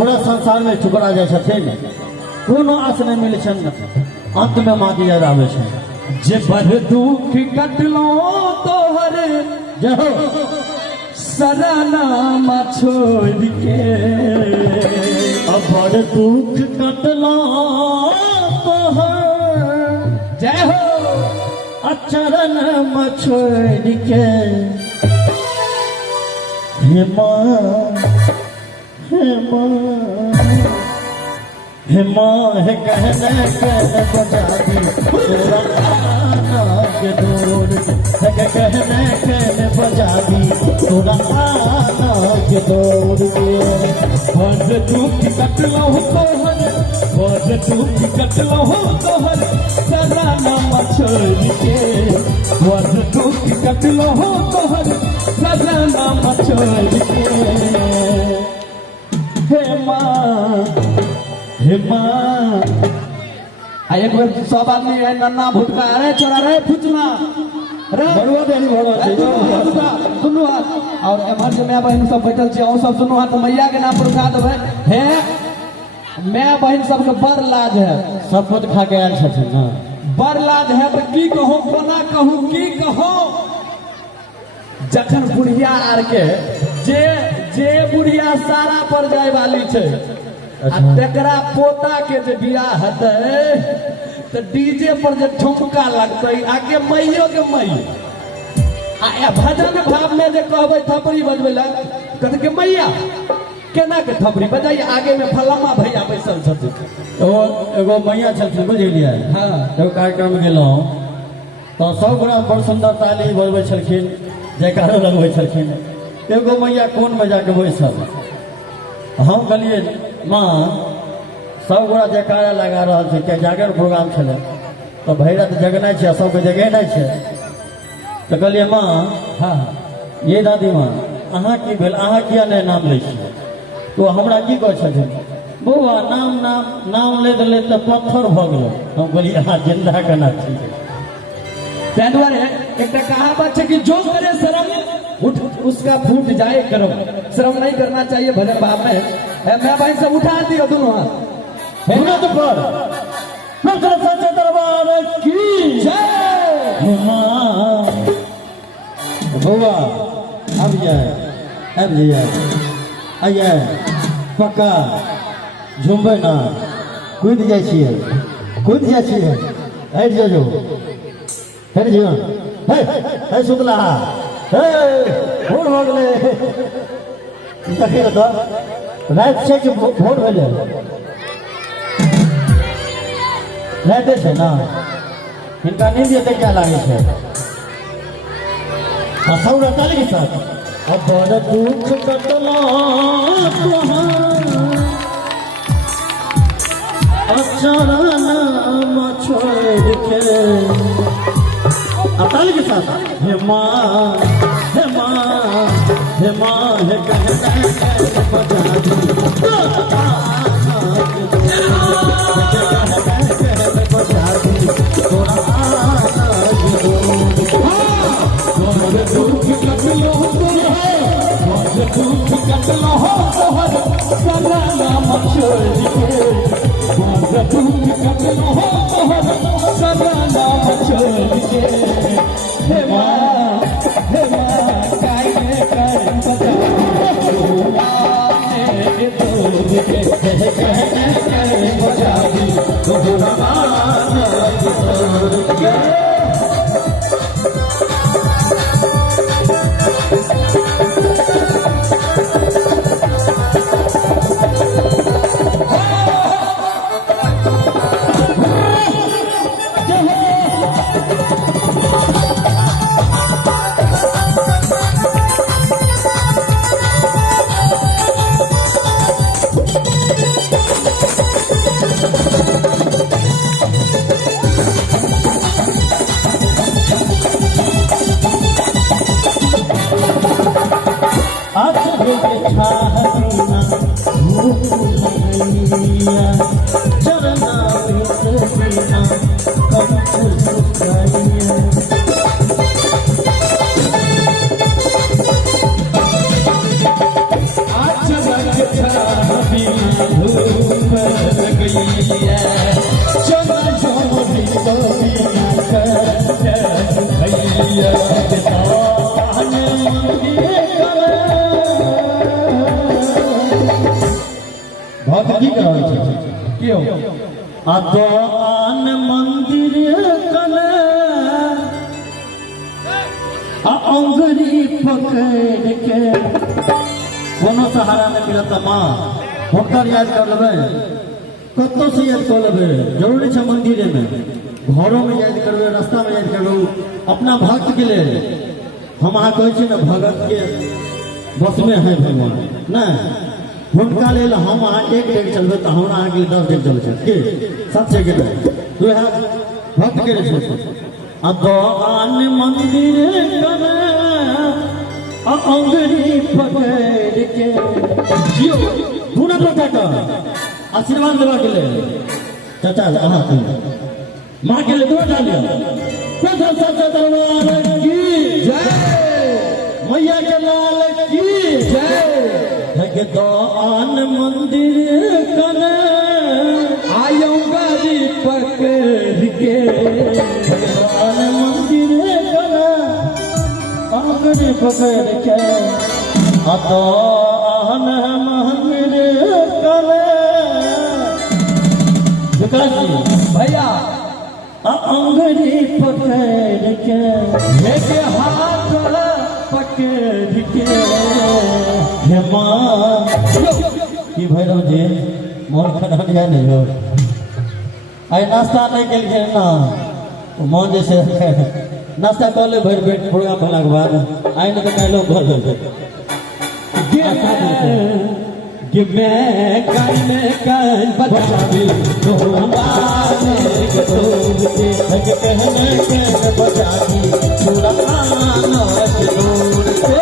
पूरा संसार में ठुकरा जाए छथिन, कोनो आस नहीं मिले छन, अंत में माँ की याद आवे छन। जे बर दुख कटलो तोहर जय हो सरानाम छोड़ के, अबर दुख कटला तोहर जय हो अचरन छोड़ के, हे माँ हे माँ हे माँ हे कहने कहने बजा दी तोरा आना के दौड़, हे कहने कहने बजा दी तोरा आना के दौड़ के। बर दुख कटलो तोहर, बर दुख कटलो तोहर सरानाम छोड़ के, बर दुख कटलो तोहर सरानाम छोड़ के। हे माँ हे माँ, एक बार सब आदमी है नन्ना भुटका, अरे छोरा रे फुचना रे बड़ुआ देनी भड़वा सुनू हाथ, और एम्हर जे माय बहन सब बैठल छी, अहूँ सब सुनू हाथ, मैया के नाम पर उठा देबै। हे माय बहन सबके बड़ लाज है, सब कुछ खा के आयल छथिन ना, बड़ लाज है तो की कहूँ, कोना कहूँ, की कहूँ। जखन बुढ़िया आर के जे बुढ़िया सारा पर जाय वाली छै, तेकरा पोता के जे बियाह हेतै तो डीजे पर जे ठुमका लगतै, आगे मैयो के मैयो आ भजन भाव में जे कहबै थपड़ी बजबै ला, कहते के मैया केना के थपड़ी बजाइए, आगे में फलामा भैया बैसल छथिन। एगो मैया छथिन बुझलियै, हाँ एगो कार्यक्रम गेलहुँ तो सब गोरा बड़ सुंदर ताली बजबै छलखिन, जयकारो लगबै छलखिन। एगो मैया कोन में जाके बैसल, हम कहलिए माँ सब गोरा जयकारा लगा रहा है, क्या जागर प्रोग्राम छे तो भैया तो जगना है, सबके जगेना है। तो कहलिए माँ हाँ ये दादी माँ अहाँ की भेल, अहाँ किया नहीं नाम लै छियै, तो हमरा की कहै छथिन, बौआ नाम नाम नाम ले दिले तो पत्थर भ गेल। हम कहलिए अहाँ जिंदा केना छी। ताहि दुआरे एक कहावत है कि जो करे शर्म उठ उसका फूट जाए कर्म, शर्म नहीं करना चाहिए भजन भाव में। मैं भाई सब उठा दियो दोनों हाथ, हिम्मत पर नजर सच्चे दरबार की जय। माँ बौआ अब जाए आइए पक्का झुमबै ना, कूद जाइ छियै, हटि जो हटि जो, हे सुतला हे भोर भऽ गेलै, देखियौ तऽ राति छै कि भोर भेलै, राइते छै ना, हिनका नींद एते क्या लागै छै। सब ताली के साथ अबर दुख कटला अचरनाम छोड़ के, ताली के साथ हे माँ हे माँ हे माँ हे कहने बजा दी बजा दी तोरा दुख कटलो तोहर सरानाम छोड़ के, दुख कटलो तोहर सरानाम छोड़ के। हे माँ काहे कर बजा के बजा दी तोहरा अच्छा बिना धूप गई है चना जोड़ी को बिना कर भैया भक्त की करावे छै क्यों आन मंदिर कने अंगरी पकड़ के कोनो सहारा नहीं मिलता माँ हुनकर याद कर लेबै कतो से याद कर लेबै जरूरी छै मंदिरे में घरों में याद करबै रास्ता में याद करबै अपना भक्त के लिए हम अहाँ कहै छी ने भगत के बस में है भगवान नहीं हुनका लेल हम अहाँ एक डेग चलबै तऽ हमरा अहाँ के 10 डेग चलै छै की सच छै कि तू है भक्त के लिए आन मंदिर कने अंगरी पकड़ के जियो दूना टका का आशीर्वाद देवा के लिए चाचा अहाँ माँ के लिए दूर डालियो प्रथम सच्चा दरबार की जय मैया के लाल की जय दो आन मंदिर कने आयंगरी पकड़ के आन मंदिर कने अंगरी पकड़ के अतो आन मंदिर कने विकास जी भैया अंगरी पकड़ के लेके हाथ पकड़ के हे माँ की भैरव जी मोन खराब या नहीं हो आई नाश्ता नहीं के लिए ना तो मन जैसे नाश्ता कर ले भर पेट प्रोग्राम भला के बाद आई नहीं तो मैं लोग घर दे कि मैं कान बचावी तो हमारे के दूर के कहने के बचाई पूरा आना के दूर से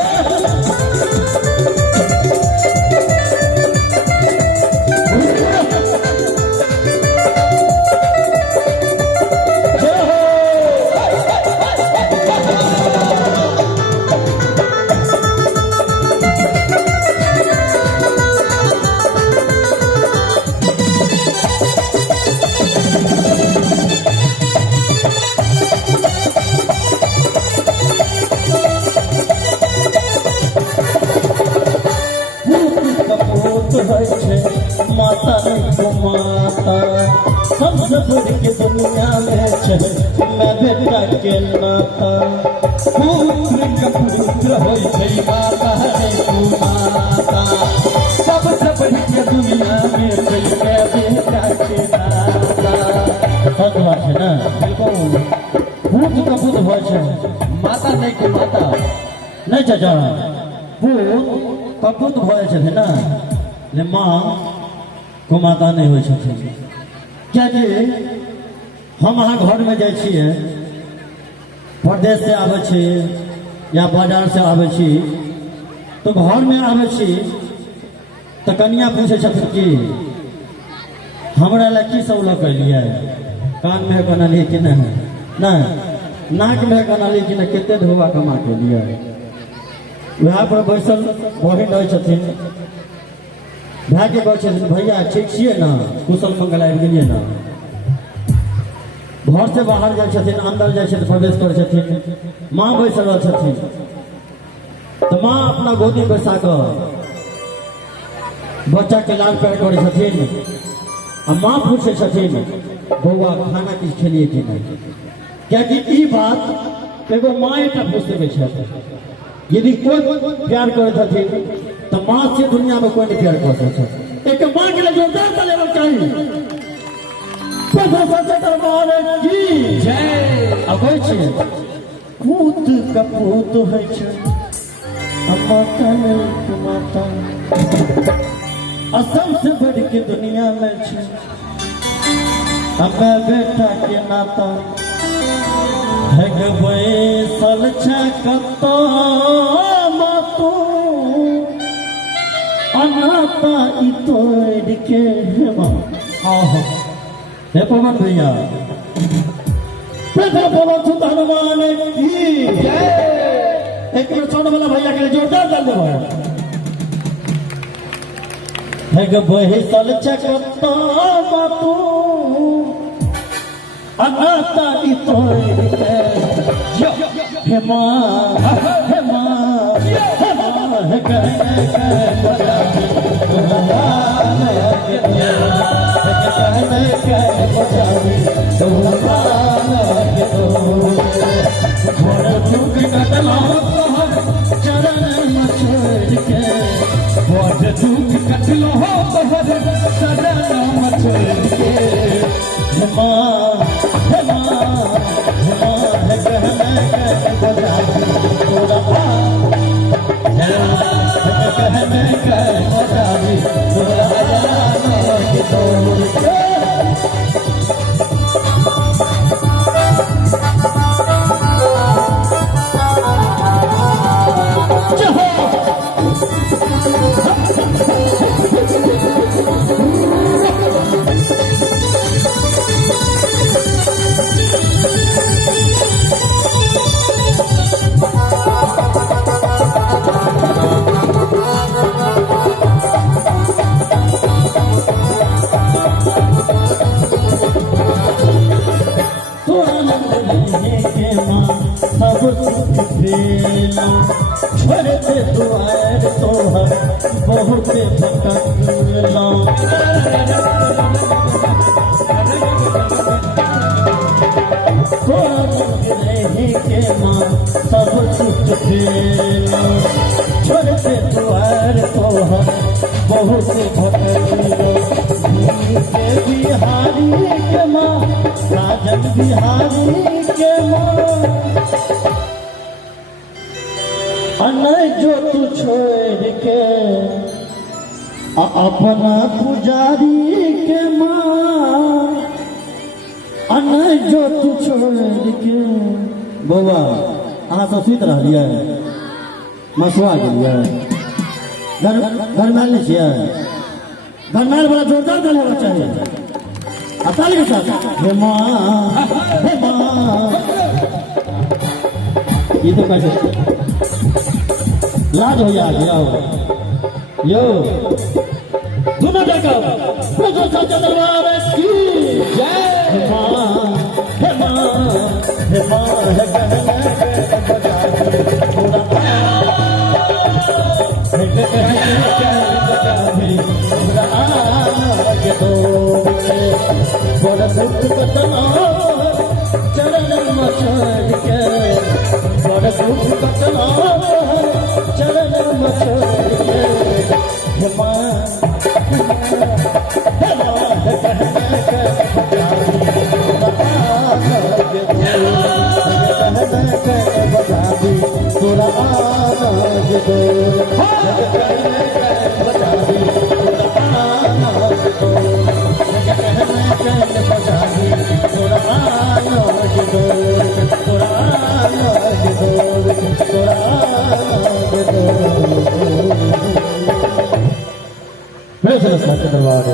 माता को माता सबसे बड़ी के दुनिया में मैं बेटा के नाता पुत्र का पुत्र हो माता को माता सबसे बड़ी के दुनिया में मैं बेटा के नाता सच बात है ना भूत का भूत भय छै माता नहीं के माता नहीं चाचा भूत का भूत भय छै ना ले माँ को माता नहीं हो छथिन कियाकि हम अहाँ घर में जाइ छियै परदेश से आबै छी या बाजार से आबै छी तो घर में आबै छी तो कनिया पूछे छथिन कि हमरा ला की सब लऽ के एलियै कान में कनलियै कि नहीं नाक में कनलियै कि नहीं कते धोआ कमा के लियै वहाँ पर बैसल बहिन रहै छथिन भाई के कहै छथिन भैया ठीक छियै ना कुशल मंगल आबि गेलियै ना घर से बाहर जाइ छथिन अंदर जाइ छथिन प्रवेश करै छथिन माँ बैसल रहै छथिन तो माँ अपना गोदी बैसा कऽ बच्चा के लाल प्यार करै छथिन आ माँ पूछे छथिन बौआ खाना किछु खेलिए कि नहीं कियाकि ई बात एगो माँ एकटा पूछ सकै छथि यदि कोई प्यार करैत छथिन तो माँ से दुनिया में कोई नहीं प्यार कर सकता एक माँ के लिए जोरदार ताली चाहिए की जय अब पूत कपूत है माता नहीं माता असम से बढ़ के दुनिया में अब बेटा के नाता बैसल कतो मातू अनाता ई तोड़ के हे पवन भैया पवन सुत हनुमान की जय एक मिनट छोड़ वाला भैया के लिए जोरदार डाल दो भग बहिसल चकत्ता बातू अनाता इतोय हे माँ हे माँ हे माँ हे कहने के बजा चरण मछोड़ के बहुत दुख कटलो हो तोहर सदन मछोड़ के हे माँ हे माँ हे माँ हे कहने के बजा तोरा कहने के बजा तोरा के तोड़ के सब सुख भेला छोड़ दे दुआर तोहर बहुत भटकला रही के माँ सब सुख भेला छोड़ दे दुआर तोहर बहुत भटकला बिहारी के माँ राजन बिहारी के माँ अनय जो तू छोड़ के अपना पुजारी के माँ अनय जो तू छोड़ के बौआ अहाँ सब सुत रहलियै मसुआ गेलियै घर में नहीं छियै घर में बड़ा जोरदार गले होना चाहिए अताली के साथ हे माँ ये तो कैसे लाज हो जाए यो दोनों जगह दरबार की जय हे माँ हे माँ हे माँ हे चरण मछोड़ के बड़ दुख कटना चरण मछोड़ के हे माँ हे माँ हे कहने के बता दी तोरा आनाज दो बता दी तोरा आनाज दो कहने के बता दी तोरा आनाज दो तोरा आनाज दो तोरा आनाज दो। मेरे से दरबार